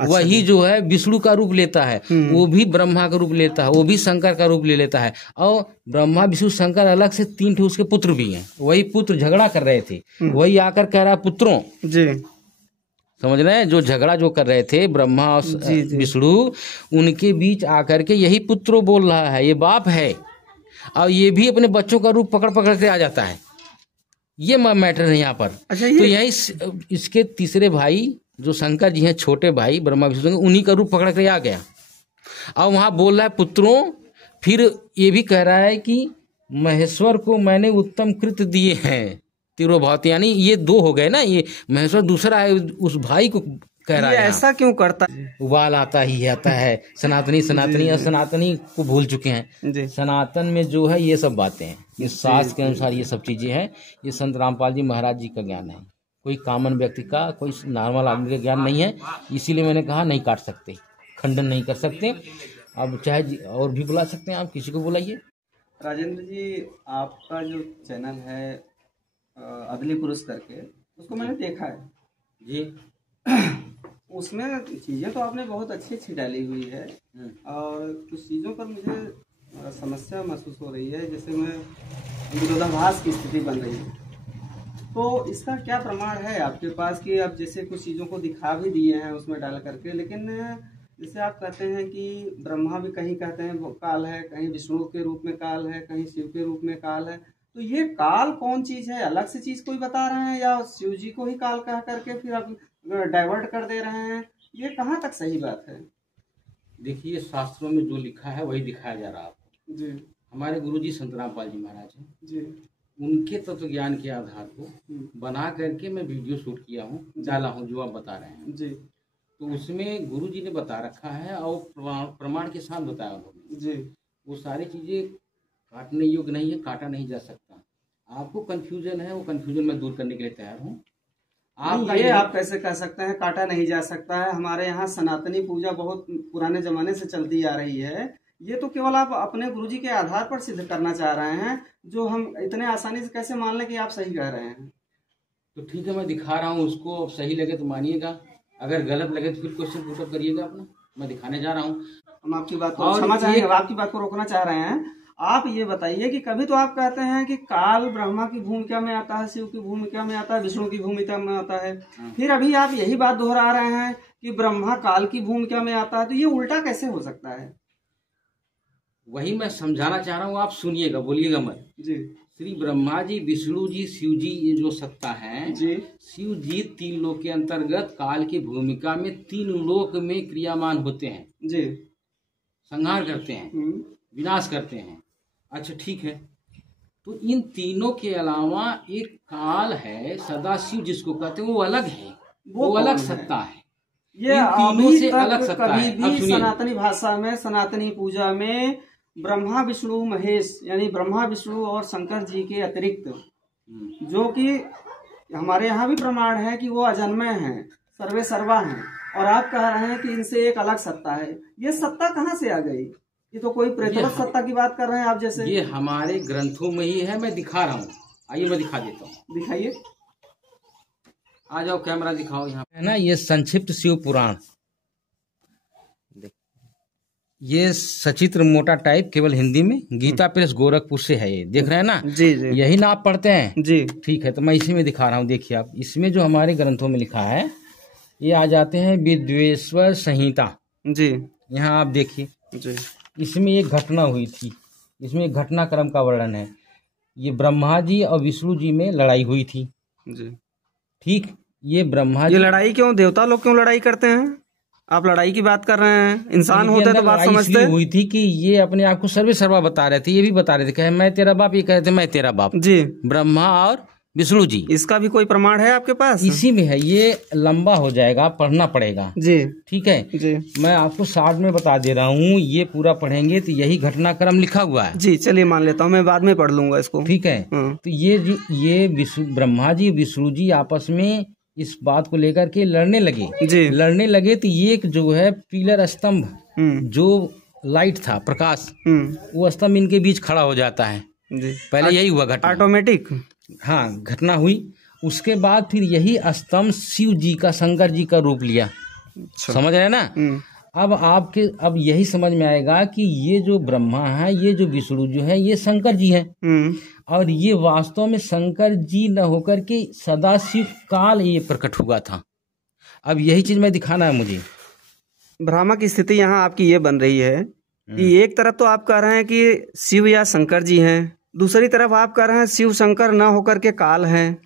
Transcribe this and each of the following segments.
वही जो है विष्णु का रूप लेता है, वो भी ब्रह्मा का रूप लेता है, वो भी शंकर का रूप ले लेता है। और ब्रह्मा विष्णु शंकर अलग से 3 ठे उसके पुत्र भी हैं। वही पुत्र झगड़ा कर रहे थे, वही आकर कह रहा पुत्रों जी, समझ रहे हैं, जो झगड़ा जो कर रहे थे ब्रह्मा और विष्णु, उनके बीच आकर के यही पुत्रों बोल रहा है, ये बाप है। और ये भी अपने बच्चों का रूप पकड़ पकड़ के आ जाता है। ये मैटर है यहाँ पर। अच्छा, तो यही इसके तीसरे भाई जो शंकर जी हैं, छोटे भाई ब्रह्मा विष्णु, उन्हीं का रूप पकड़ के आ गया। और वहाँ बोल रहा है पुत्रों, फिर ये भी कह रहा है कि महेश्वर को मैंने उत्तम कृत दिए हैं तिरोभावती, यानी ये 2 हो गए ना, ये महेश्वर दूसरा है, उस भाई को कह रहा है। ऐसा क्यों करता है? उबाल आता है सनातनी और सनातनी को भूल चुके हैं जी। सनातन में जो है ये सब बातें हैं, ये शास्त्र के अनुसार ये सब चीजें हैं। ये संत रामपाल जी महाराज जी का ज्ञान है, कोई कॉमन व्यक्ति का, कोई नॉर्मल आदमी का ज्ञान नहीं है। इसीलिए मैंने कहा नहीं काट सकते, खंडन नहीं कर सकते। अब चाहे और भी बुला सकते हैं, आप किसी को बुलाइए। राजेंद्र जी, आपका जो चैनल है अदली पुरुष करके, उसको मैंने देखा है जी। उसमें चीज़ें तो आपने बहुत अच्छी अच्छी डाली हुई है, और कुछ चीज़ों पर मुझे समस्या महसूस हो रही है, जैसे मैं विरोधाभास की स्थिति बन रही है। तो इसका क्या प्रमाण है आपके पास कि आप जैसे कुछ चीज़ों को दिखा भी दिए हैं उसमें डाल करके, लेकिन जैसे आप कहते हैं कि ब्रह्मा भी कहीं कहते हैं काल है, कहीं विष्णु के रूप में काल है, कहीं शिव के रूप में काल है, तो ये काल कौन चीज़ है? अलग से चीज़ कोई बता रहे हैं, या शिव जी को ही काल कह करके फिर आप डाइवर्ट कर दे रहे हैं? ये कहाँ तक सही बात है? देखिए, शास्त्रों में जो लिखा है वही दिखाया जा रहा है आपको जी। हमारे गुरुजी संत रामपाल जी महाराज हैं जी, उनके तत्व ज्ञान के आधार को बना करके मैं वीडियो शूट किया हूँ, डाला हूँ जो आप बता रहे हैं जी। तो उसमें गुरुजी ने बता रखा है और प्रमाण के साथ बताया उन्होंने जी। वो सारी चीजें काटने योग्य नहीं है, काटा नहीं जा सकता। आपको कंफ्यूजन है, वो कंफ्यूजन मैं दूर करने के लिए तैयार हूँ। आप कैसे कह सकते हैं काटा नहीं जा सकता है? हमारे यहाँ सनातनी पूजा बहुत पुराने जमाने से चलती आ रही है। ये तो केवल आप अपने गुरुजी के आधार पर सिद्ध करना चाह रहे हैं, जो हम इतने आसानी से कैसे मान लें कि आप सही कह रहे हैं? तो ठीक है, मैं दिखा रहा हूँ उसको, अब सही लगे तो मानिएगा, अगर गलत लगे तो फिर क्वेश्चन पुटअप करिएगा अपना। मैं दिखाने जा रहा हूँ। हम आपकी बात को क्षमा चाहेंगे, आपकी बात को रोकना चाह रहे हैं। आप ये बताइए कि कभी तो आप कहते हैं कि काल ब्रह्मा की भूमिका में आता है, शिव की भूमिका में आता है, विष्णु की भूमिका में आता है, फिर अभी आप यही बात दोहरा रहे हैं कि ब्रह्मा काल की भूमिका में आता है, तो ये उल्टा कैसे हो सकता है? वही मैं समझाना चाह रहा हूँ, आप सुनिएगा, बोलिएगा मत जी। श्री ब्रह्मा जी, विष्णु जी, शिव जी, ये जो सत्ता है जी, शिव जी 3 लोक के अंतर्गत काल की भूमिका में 3 लोक में क्रियामान होते हैं जी, संहार करते हैं, विनाश करते हैं। अच्छा ठीक है, तो इन तीनों के अलावा एक काल है सदाशिव जिसको कहते हैं, वो अलग है, वो अलग सत्ता है। ये तीनों से अलग सत्ता कभी है। भी सनातनी भाषा में, सनातनी पूजा में ब्रह्मा विष्णु महेश, यानी ब्रह्मा विष्णु और शंकर जी के अतिरिक्त, जो कि हमारे यहाँ भी प्रमाण है कि वो अजन्मय हैं, सर्वे सर्वा हैं, और आप कह रहे हैं कि इनसे एक अलग सत्ता है। ये सत्ता कहाँ से आ गई? ये तो कोई प्रेतवत सत्ता की बात कर रहे हैं आप जैसे। ये हमारे ग्रंथों में ही है, मैं दिखा रहा हूँ। आइए मैं दिखा देता हूँ। दिखाइए, आ जाओ, कैमरा दिखाओ। यहाँ है ना, ये संक्षिप्त शिव पुराण, ये सचित्र मोटा टाइप, केवल हिंदी में, गीता प्रेस गोरखपुर से है। ये देख रहे हैं ना? जी जी। यही ना आप पढ़ते हैं? जी ठीक है, तो मैं इसी में दिखा रहा हूँ। देखिए आप, इसमें जो हमारे ग्रंथों में लिखा है, ये आ जाते हैं विद्वेश्वर संहिता। जी, यहाँ आप देखिए जी। इसमें एक घटना हुई थी, इसमें एक घटनाक्रम का वर्णन है। ये ब्रह्मा जी और विष्णु जी में लड़ाई हुई थी। जी, ठीक, ये ब्रह्मा जी, ये लड़ाई क्यों, देवता लोग क्यों लड़ाई करते हैं? आप लड़ाई की बात कर रहे हैं, इंसान होते तो बात समझते। हुई थी कि ये अपने आप को सर्वे सर्वा बता रहे थे, ये भी बता रहे थे कहे मैं तेरा बाप, ये कहते मैं तेरा बाप। जी, ब्रह्मा और विष्णु जी। इसका भी कोई प्रमाण है आपके पास? इसी में है, ये लंबा हो जाएगा, पढ़ना पड़ेगा। जी, ठीक है जी। मैं आपको शॉर्ट में बता दे रहा हूँ, ये पूरा पढ़ेंगे तो यही घटनाक्रम लिखा हुआ है। जी, चलिए मान लेता हूँ, मैं बाद में पढ़ लूंगा इसको। ठीक है, तो ये ब्रह्मा जी विष्णु जी आपस में इस बात को लेकर के लड़ने लगे तो ये एक जो है पिलर स्तंभ, जो लाइट था, प्रकाश, वो स्तंभ इनके बीच खड़ा हो जाता है। जी, पहले यही हुआ घटना, ऑटोमेटिक। हाँ, घटना हुई। उसके बाद फिर यही स्तंभ शिव जी का, शंकर जी का रूप लिया। समझ रहे हैं ना। अब यही समझ में आएगा कि ये जो ब्रह्मा है, ये जो विष्णु जो है, ये शंकर जी हैं। और ये वास्तव में शंकर जी न होकर के सदाशिव काल ये प्रकट हुआ था। अब यही चीज मैं दिखाना है मुझे। भ्रामक स्थिति यहाँ आपकी ये बन रही है कि एक तरफ तो आप कह रहे हैं कि शिव या शंकर जी हैं, दूसरी तरफ आप कह रहे हैं शिव शंकर न होकर के काल हैं।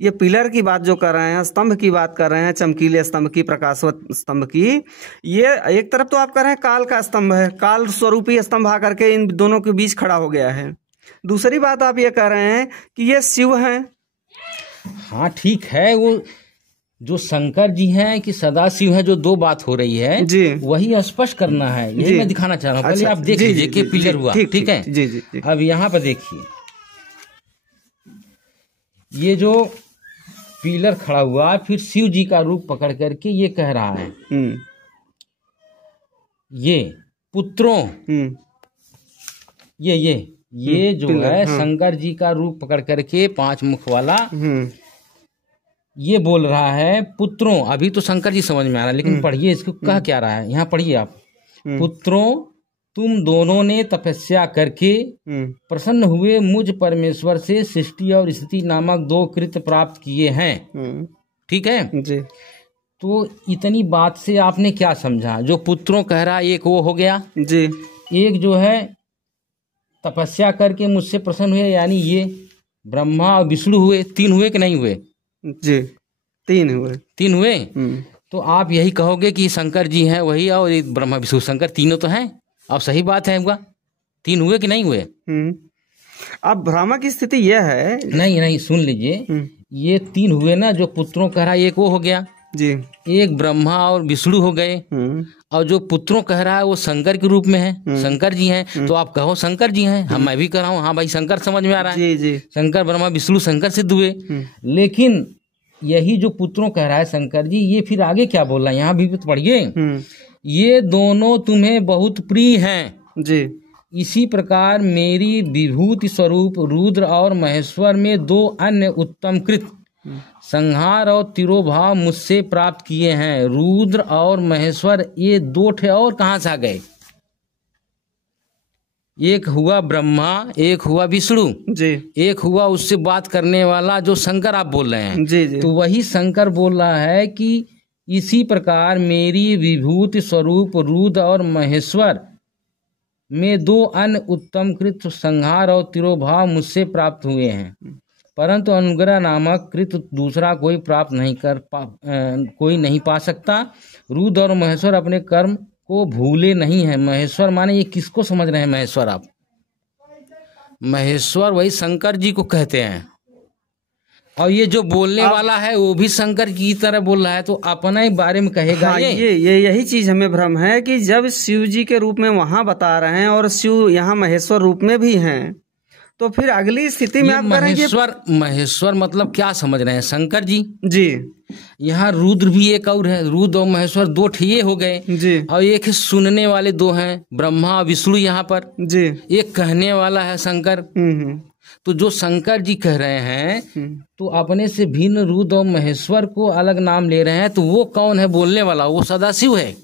ये पिलर की बात जो कर रहे हैं, स्तंभ की बात कर रहे हैं, चमकीले स्तंभ की, प्रकाशवत स्तंभ की, ये एक तरफ तो आप कह रहे हैं काल का स्तंभ है, काल स्वरूपी स्तंभ आकर के इन दोनों के बीच खड़ा हो गया है। दूसरी बात आप ये कह रहे हैं कि ये शिव हैं। हाँ ठीक है, वो जो शंकर जी हैं कि सदाशिव हैं, जो दो बात हो रही है जी, वही स्पष्ट करना है, यही मैं दिखाना चाह रहा हूँ। पहले आप देख लीजिए कि पिलर हुआ, ठीक है। जी जी जी। अब यहाँ पर देखिए, ये जो पिलर खड़ा हुआ, फिर शिव जी का रूप पकड़ करके ये कह रहा है, ये पुत्रों, ये जो है शंकर जी का रूप पकड़ करके 5 मुख वाला ये बोल रहा है पुत्रों। अभी तो शंकर जी समझ में आ रहा है, लेकिन पढ़िए इसको कह क्या रहा है, यहाँ पढ़िए आप। पुत्रों, तुम दोनों ने तपस्या करके प्रसन्न हुए मुझ परमेश्वर से सृष्टि और स्थिति नामक 2 कृत्य प्राप्त किए हैं। ठीक है जी। तो इतनी बात से आपने क्या समझा? जो पुत्रों कह रहा है, एक वो हो गया जी, एक जो है तपस्या करके मुझसे प्रसन्न हुए, यानी ये ब्रह्मा और विष्णु हुए। 3 हुए कि नहीं हुए? जी, 3 हुए। 3 हुए। तो आप यही कहोगे कि शंकर जी हैं वही, और ब्रह्मा विष्णु शंकर तीनों तो हैं। अब सही बात है, हुआ 3 हुए कि नहीं हुए? अब भ्रामक की स्थिति यह है, नहीं सुन लीजिए, ये 3 हुए ना, जो पुत्रों कह रहा है एक वो हो गया जी, एक ब्रह्मा और विष्णु हो गए, और जो पुत्रों कह रहा है वो शंकर के रूप में है, शंकर जी हैं। तो आप कहो शंकर जी हैं, मैं भी कह रहा हूँ हाँ भाई शंकर समझ में आ रहा है। जी जी। शंकर ब्रह्मा विष्णु शंकर सिद्ध हुए। लेकिन यही जो पुत्रों कह रहा है शंकर जी, ये फिर आगे क्या बोल रहा है, यहाँ भी तो पढ़िए। ये दोनों तुम्हें बहुत प्रिय हैं जी, इसी प्रकार मेरी विभूति स्वरूप रुद्र और महेश्वर में 2 अन्य उत्तम कृत संहार और तिरोभाव मुझसे प्राप्त किए हैं। रुद्र और महेश्वर ये 2 ठे और कहाँ से आ गए? एक हुआ ब्रह्मा, एक हुआ विष्णु जी, एक हुआ उससे बात करने वाला जो शंकर आप बोल रहे हैं। जी जी। तो वही शंकर बोल रहा है कि इसी प्रकार मेरी विभूति स्वरूप रुद्र और महेश्वर में 2 अन्य उत्तम कृत संहार और तिरोभाव मुझसे प्राप्त हुए हैं, परंतु अनुग्रह नामक कृत दूसरा कोई प्राप्त नहीं कोई नहीं पा सकता। रुद्र और महेश्वर अपने कर्म को भूले नहीं है। महेश्वर माने ये किसको समझ रहे हैं? महेश्वर आप, महेश्वर वही शंकर जी को कहते हैं। और ये जो बोलने वाला है वो भी शंकर की तरह बोल रहा है, तो अपने बारे में कहेगा। हाँ, यही चीज हमें भ्रम है कि जब शिव जी के रूप में वहां बता रहे हैं और शिव यहाँ महेश्वर रूप में भी हैं, तो फिर अगली स्थिति में आप महेश्वर मतलब क्या समझ रहे हैं? शंकर जी जी। यहाँ रुद्र भी एक और है, रुद्र और महेश्वर 2 ठिये हो गए जी, और एक सुनने वाले 2 हैं, ब्रह्मा और विष्णु यहाँ पर जी, एक कहने वाला है शंकर। तो जो शंकर जी कह रहे हैं तो अपने से भिन्न रुद्र और महेश्वर को अलग नाम ले रहे हैं, तो वो कौन है बोलने वाला? वो सदाशिव है,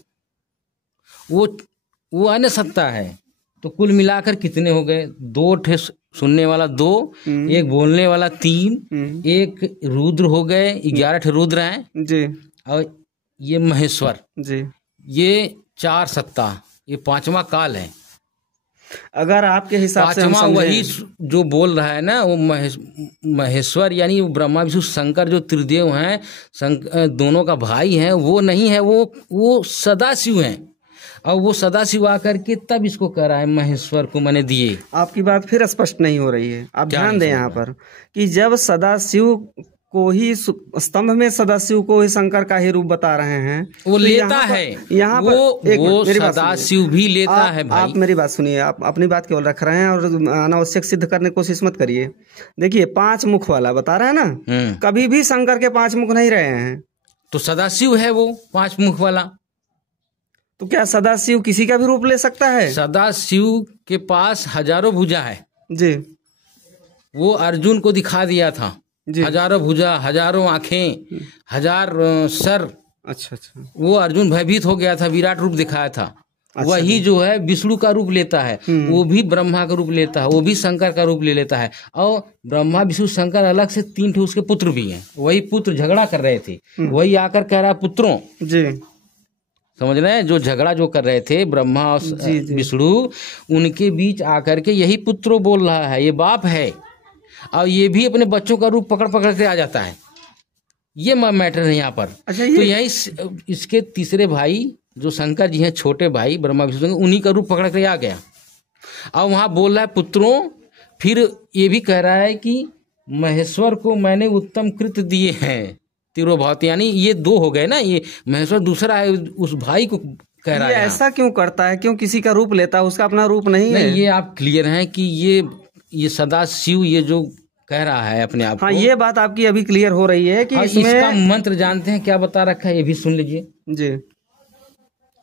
वो अन्य सत्ता है। तो कुल मिलाकर कितने हो गए? 2 ठे सुनने वाला 2, एक बोलने वाला 3, एक रुद्र हो गए, 11 ठे रुद्र हैं जी, और ये महेश्वर जी, ये 4 सत्ता, ये 5वां काल है। अगर आपके हिसाब से हम समझें, वही जो बोल रहा है ना वो महेश्वर यानी ब्रह्मा विष्णु शंकर जो त्रिदेव हैं, दोनों का भाई हैं, वो नहीं है, वो सदाशिव हैं। और वो सदाशिव आकर के तब इसको कह रहा है महेश्वर को मैंने दिए। आपकी बात फिर स्पष्ट नहीं हो रही है। आप ध्यान दें यहाँ पर कि जब सदाशिव को ही स्तंभ में सदाशिव को ही शंकर का ही रूप बता रहे हैं, वो तो लेता है यहाँ पर वो सदाशिव भी लेता है भाई। आप मेरी बात सुनिए, आप अपनी बात केवल रख रहे हैं और अनावश्यक सिद्ध करने की कोशिश मत करिए। देखिए 5 मुख वाला बता रहे हैं ना, कभी भी शंकर के 5 मुख नहीं रहे हैं, तो सदाशिव है वो 5 मुख वाला। तो क्या सदाशिव किसी का भी रूप ले सकता है? सदाशिव के पास हजारों भुजा है जी, वो अर्जुन को दिखा दिया था, हजारों भुजा, हजारों आंखें, 1000 सर, अच्छा अच्छा। वो अर्जुन भयभीत हो गया था, विराट रूप दिखाया था। अच्छा वही जो है विष्णु का रूप लेता है, वो भी ब्रह्मा का रूप लेता है, वो भी शंकर का रूप ले लेता है। और ब्रह्मा विष्णु शंकर अलग से 3 ठे उसके पुत्र भी हैं। वही पुत्र झगड़ा कर रहे थे, वही आकर कह रहा पुत्रों जी, समझ रहे हैं, जो झगड़ा जो कर रहे थे ब्रह्मा और विष्णु, उनके बीच आकर के यही पुत्रों बोल रहा है, ये बाप है। और ये भी अपने बच्चों का रूप पकड़ पकड़ के आ जाता है। ये मैटर है यहाँ पर। अच्छा, तो यही इसके तीसरे भाई जो शंकर जी हैं, छोटे भाई ब्रह्मा विष्णु, उन्हीं का रूप पकड़ के आ गया। और वहां बोल रहा है पुत्रों, फिर ये भी कह रहा है कि महेश्वर को मैंने उत्तम कृत दिए हैं तिरोभावती, यानी ये 2 हो गए ना, ये महेश्वर दूसरा है, उस भाई को कह रहा है। ऐसा क्यों करता है, क्यों किसी का रूप लेता है, उसका अपना रूप नहीं है? ये आप क्लियर हैं कि ये सदा शिव ये जो कह रहा है अपने आप हाँ, को। ये बात आपकी अभी क्लियर हो रही है कि इसका मंत्र जानते हैं क्या बता रखा है, ये भी सुन लीजिए जी।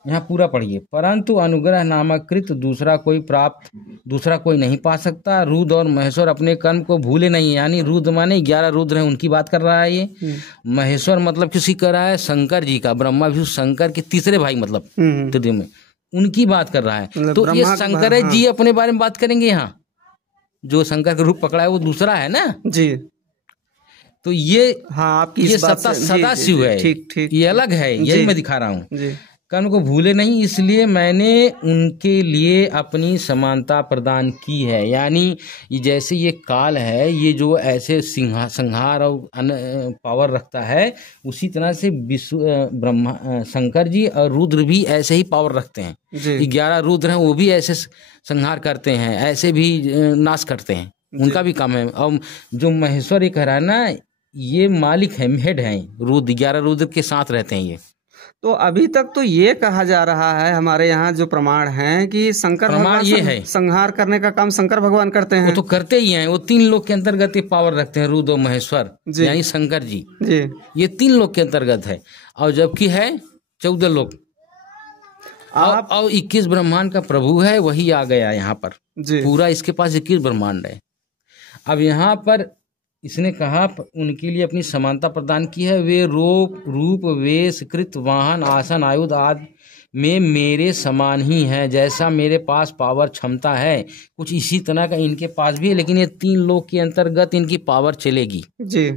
यहाँ पूरा पढ़िए। परंतु अनुग्रह नामक कृत दूसरा कोई नहीं पा सकता। रुद्र और महेश्वर अपने कर्म को भूले नहीं, यानी रुद्र माने 11 रुद्र हैं, उनकी बात कर रहा है ये। महेश्वर मतलब किसी कर रहा है शंकर जी का, ब्रह्मा विष्णु शंकर के तीसरे भाई मतलब तृतीय में, उनकी बात कर रहा है। तो ये शंकर जी अपने बारे में बात करेंगे यहाँ, जो शंकर का रूप पकड़ा है वो दूसरा है ना जी। तो ये हाँ, आपकी ये सदा शिव है, ठीक ठीक, ये अलग है, यही मैं दिखा रहा हूँ। कर्म को भूले नहीं, इसलिए मैंने उनके लिए अपनी समानता प्रदान की है। यानी जैसे ये काल है, ये जो ऐसे संहार और पावर रखता है, उसी तरह से ब्रह्मा शंकर जी और रुद्र भी ऐसे ही पावर रखते हैं। 11 रुद्र हैं, वो भी ऐसे संहार करते हैं, ऐसे भी नाश करते हैं, उनका भी काम है। और जो महेश्वर ये कह रहा है ना, ये मालिक है, हेड है, रुद्र 11 रुद्र के साथ रहते हैं ये। तो अभी तक तो ये कहा जा रहा है हमारे यहाँ जो प्रमाण है कि शंकर भगवान ये है संहार करने का काम शंकर भगवान करते हैं। वो तो करते ही हैं, वो 3 लोग के अंतर्गत ये पावर रखते हैं, रुद्र और महेश्वर यानी शंकर जी, ये 3 लोग के अंतर्गत है। और जबकि है 14 लोग और 21 ब्रह्मांड का प्रभु है, वही आ गया यहाँ पर पूरा, इसके पास 21 ब्रह्मांड है। अब यहाँ पर इसने कहा उनके लिए अपनी समानता प्रदान की है। वे रूप वेश कृत वाहन आसन आयुध आदि में मेरे समान ही है। जैसा मेरे पास पावर क्षमता है, कुछ इसी तरह का इनके पास भी है, लेकिन ये 3 लोग के अंतर्गत इनकी पावर चलेगी जी,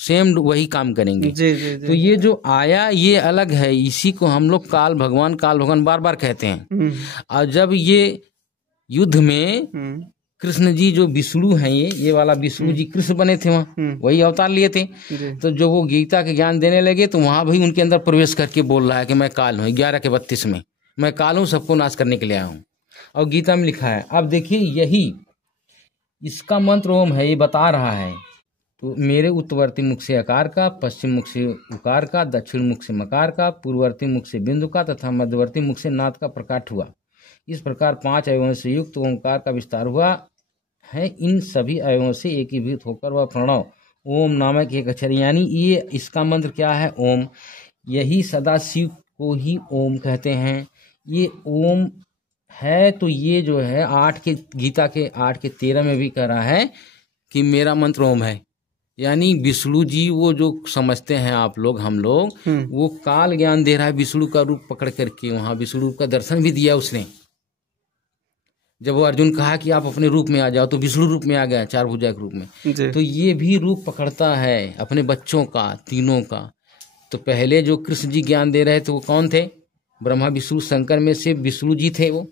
सेम वही काम करेंगे जी, जी, जी। तो ये जो आया ये अलग है, इसी को हम लोग काल भगवान बार बार कहते हैं। और जब ये युद्ध में कृष्ण जी जो विष्णु हैं, ये वाला विष्णु जी कृष्ण बने थे, वहाँ वही अवतार लिए थे। तो जो वो गीता के ज्ञान देने लगे, तो वहां भी उनके अंदर प्रवेश करके बोल रहा है कि मैं काल हूँ। 11 के 32 में मैं काल हूँ, सबको नाश करने के लिए आया हूँ, और गीता में लिखा है। अब देखिए यही इसका मंत्र ओम है, ये बता रहा है। तो मेरे उत्तरवर्ती मुख से अकार का, पश्चिम मुख से उकार का, दक्षिण मुख से मकार का, पूर्ववर्ती मुख से बिंदु का तथा मध्यवर्ती मुख से नाद का प्रकाट हुआ। इस प्रकार 5 अवयवों से युक्त ओंकार का विस्तार हुआ है। इन सभी अवयवों से एकीभूत होकर वह प्रणव ओम नामक एक अक्षर, यानी ये इसका मंत्र क्या है, ओम। यही सदाशिव को ही ओम कहते हैं। ये ओम है, तो ये जो है 8 के गीता के 8 के 13 में भी कह रहा है कि मेरा मंत्र ओम है। यानी विष्णु जी वो जो समझते हैं आप लोग, हम लोग, वो काल ज्ञान दे रहा है विष्णु का रूप पकड़ करके। वहां विष्णु का दर्शन भी दिया उसने। जब वो अर्जुन कहा कि आप अपने रूप में आ जाओ, तो विष्णु रूप में आ गया, 4 भुजा के रूप में। तो ये भी रूप पकड़ता है अपने बच्चों का, तीनों का। तो पहले जो कृष्ण जी ज्ञान दे रहे थे वो कौन थे, ब्रह्मा विष्णु शंकर में से विष्णु जी थे, वो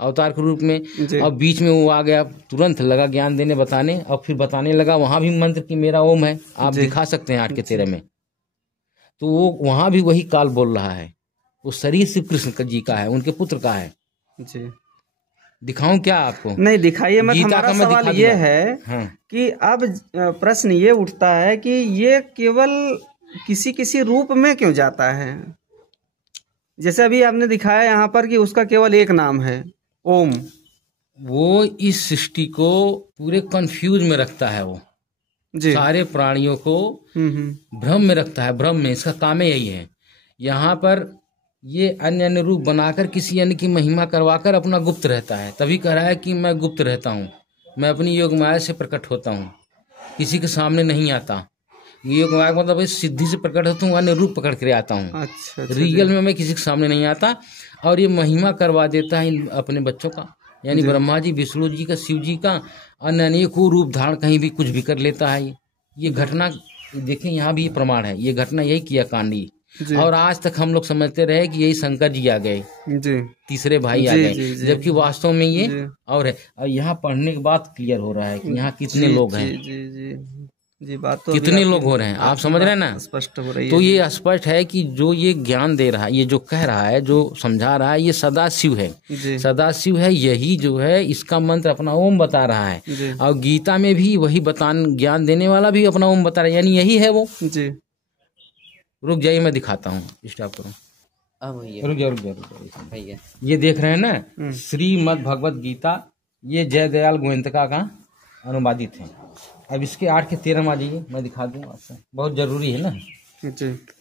अवतार के रूप में। और बीच में वो आ गया, तुरंत लगा ज्ञान देने बताने, और फिर बताने लगा वहां भी मंत्र कि मेरा ओम है, आप दिखा सकते हैं 8 के 13 में। तो वो वहां भी वही काल बोल रहा है। वो शरीर से कृष्ण जी का है, उनके पुत्र का है जी। दिखाऊं क्या आपको? नहीं दिखाइए मत। हमारा सवाल ये है कि अब प्रश्न ये उठता है कि ये केवल किसी किसी रूप में क्यों जाता है? जैसे अभी आपने दिखाया यहाँ पर कि उसका केवल एक नाम है ओम। वो इस सृष्टि को पूरे कंफ्यूज में रखता है, वो जी। सारे प्राणियों को भ्रम में रखता है, भ्रम में। इसका काम यही है। यहाँ पर ये अन्य अन्य रूप बनाकर किसी अन्य की महिमा करवाकर अपना गुप्त रहता है। तभी कह रहा है कि मैं गुप्त रहता हूँ, मैं अपनी योग माया से प्रकट होता हूँ, किसी के सामने नहीं आता। योग मार्ग मतलब भाई सिद्धि से प्रकट होता हूँ, अन्य रूप पकड़ कर आता हूँ। अच्छा, रियल में मैं किसी के सामने नहीं आता। और ये महिमा करवा देता है अपने बच्चों का, यानी ब्रह्मा जी, विष्णु जी का, शिव जी का, अन्य अनेकों रूप धारण कहीं भी कुछ भी कर लेता है। ये घटना देखें, यहाँ भी प्रमाण है, ये घटना यही किया कांडी। और आज तक हम लोग समझते रहे कि यही शंकर जी आ गए, तीसरे भाई आ गए, जबकि वास्तव में ये और है। और यहाँ पढ़ने के बाद क्लियर हो रहा है कि यहाँ कितने लोग हैं। जी, बात तो कितने लोग हो रहे हैं, आप समझ रहे हैं ना। स्पष्ट हो रही है। तो ये स्पष्ट है कि जो ये ज्ञान दे रहा है, ये जो कह रहा है, जो समझा रहा है, ये सदाशिव है। सदाशिव है, यही जो है इसका मंत्र अपना ओम बता रहा है। और गीता में भी वही ज्ञान देने वाला भी अपना ओम बता रहा है, यानी यही है वो। रुक जाइए, मैं दिखाता हूँ, स्टॉप करूँ। रुक जाओ। ये देख रहे हैं ना, श्रीमद् भगवत गीता, ये जयदयाल गोयंतका का अनुवादित है। अब इसके 8 के 13 आ जाइए, मैं दिखा दूँ आपको, बहुत जरूरी है ना।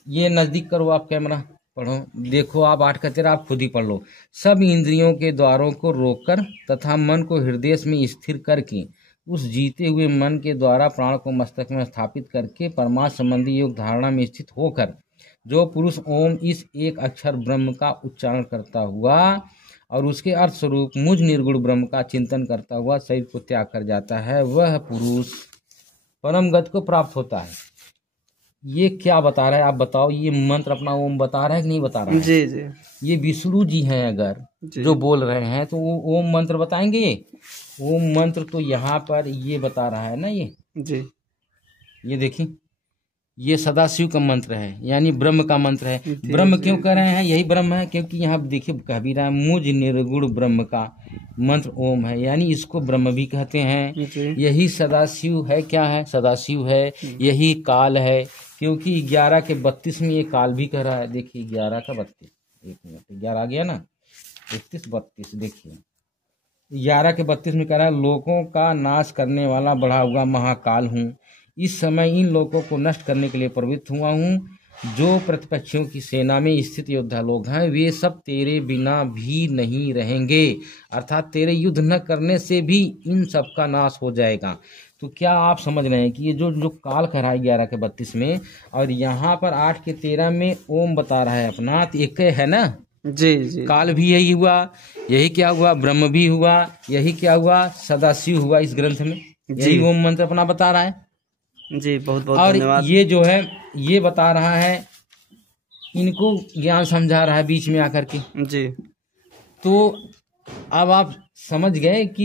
ये नजदीक करो आप कैमरा, पढ़ो, देखो आप 8 का 13 आप खुद ही पढ़ लो। सब इंद्रियों के द्वारों को रोककर तथा मन को हृदय में स्थिर करके उस जीते हुए मन के द्वारा प्राण को मस्तक में स्थापित करके परमार्थ संबंधी योग धारणा में स्थित होकर जो पुरुष ओम इस एक अक्षर ब्रह्म का उच्चारण करता हुआ और उसके अर्थ स्वरूप मुझ निर्गुण ब्रह्म का चिंतन करता हुआ शरीर को त्याग कर जाता है, वह पुरुष परम गति को प्राप्त होता है। ये क्या बता रहा है, आप बताओ। ये मंत्र अपना ओम बता रहा है कि नहीं बता रहा है? जी। ये विष्णु जी हैं अगर जो बोल रहे हैं, तो वो ओम मंत्र बताएंगे। ये ओम मंत्र तो यहाँ पर ये बता रहा है ना, ये देखिए, ये सदाशिव का मंत्र है, यानी ब्रह्म का मंत्र है। ब्रह्म क्यों कह रहे हैं? यही ब्रह्म है, क्योंकि यहाँ देखिए कह भी रहा है, मुझ निर्गुण ब्रह्म का मंत्र ओम है, यानी इसको ब्रह्म भी कहते हैं। यही सदाशिव है। क्या है? सदाशिव है। यही काल है, क्योंकि 11 के 32 में ये काल भी कह रहा है। देखिए 11 का 32, 1 मिनट, 11 आ गया ना, 31 32, देखिए 11 के 32 में कह रहा है, लोगों का नाश करने वाला बढ़ा हुआ महाकाल हूँ। इस समय इन लोगों को नष्ट करने के लिए प्रवृत्त हुआ हूँ। जो प्रतिपक्षियों की सेना में स्थित योद्धा लोग हैं, वे सब तेरे बिना भी नहीं रहेंगे, अर्थात तेरे युद्ध न करने से भी इन सब का नाश हो जाएगा। तो क्या आप समझ रहे हैं कि ये जो काल कह रहा है 11 के 32 में, और यहाँ पर 8 के 13 में ओम बता रहा है अपना, तो एक है ना। जी। काल भी यही हुआ, यही क्या हुआ, ब्रह्म भी हुआ, यही क्या हुआ, सदाशिव हुआ। इस ग्रंथ में यही ओम मंत्र अपना बता रहा है। जी, बहुत बहुत धन्यवाद। ये जो है ये बता रहा है, इनको ज्ञान समझा रहा है बीच में आकर के। जी, तो अब आप समझ गए कि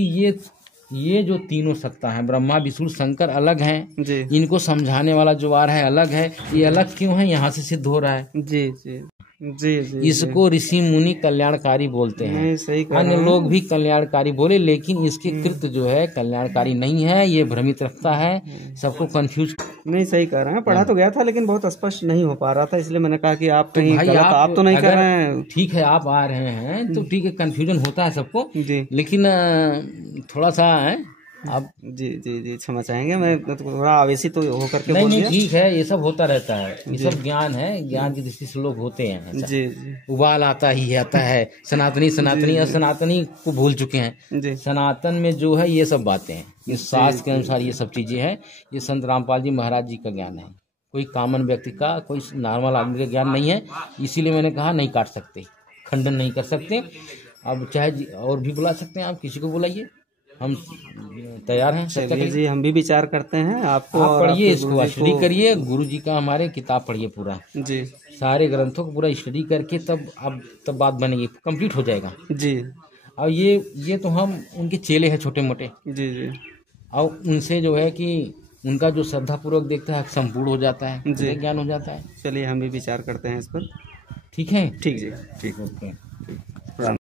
ये जो तीनों सत्ता है, ब्रह्मा विष्णु शंकर अलग हैं। इनको समझाने वाला जो आ रहा है अलग है। ये अलग क्यों है? यहाँ से सिद्ध हो रहा है। जी। इसको ऋषि मुनि कल्याणकारी बोलते हैं। सही अन्य लोग भी कल्याणकारी बोले, लेकिन इसके कृत्य जो है कल्याणकारी नहीं है। ये भ्रमित रखता है, सबको कंफ्यूज। नहीं, सही कह रहे हैं। पढ़ा तो गया था, लेकिन बहुत स्पष्ट नहीं हो पा रहा था, इसलिए मैंने कहा कि आप कहीं गलत आप तो नहीं कर रहे हैं। ठीक है, आप आ रहे हैं तो ठीक है, कंफ्यूजन होता है सबको, लेकिन थोड़ा सा है आप। जी क्षमा चाहेंगे, मैं थोड़ा आवेशित तो होकर के नहीं, ठीक है, ये सब होता रहता है। ये सब ज्ञान है, ज्ञान की दृष्टि से लोग होते हैं। जी। उबाल आता है। सनातनी और सनातनी को भूल चुके हैं। सनातन में जो है ये सब बातें हैं, ये शास्त्र के अनुसार ये सब चीजें हैं। ये संत रामपाल जी महाराज जी का ज्ञान है, कोई कॉमन व्यक्ति का, कोई नॉर्मल आदमी का ज्ञान नहीं है। इसीलिए मैंने कहा नहीं काट सकते, खंडन नहीं कर सकते। अब चाहे और भी बुला सकते हैं, आप किसी को बुलाइए, हम तैयार हैं। चलिए जी, हम भी विचार करते हैं। आपको आप पढ़िए, इसको स्टडी करिए, गुरु जी का हमारे किताब पढ़िए पूरा। जी, सारे ग्रंथों को पूरा स्टडी करके तब बात बनेगी, कंप्लीट हो जाएगा। जी। और ये तो हम उनके चेले हैं, छोटे मोटे। जी। और उनसे जो है कि उनका जो श्रद्धा पूर्वक देखता है संपूर्ण हो जाता है, ज्ञान हो जाता है। चलिए हम भी विचार करते हैं इस पर। ठीक है, ठीक जी, ठीक, ओके।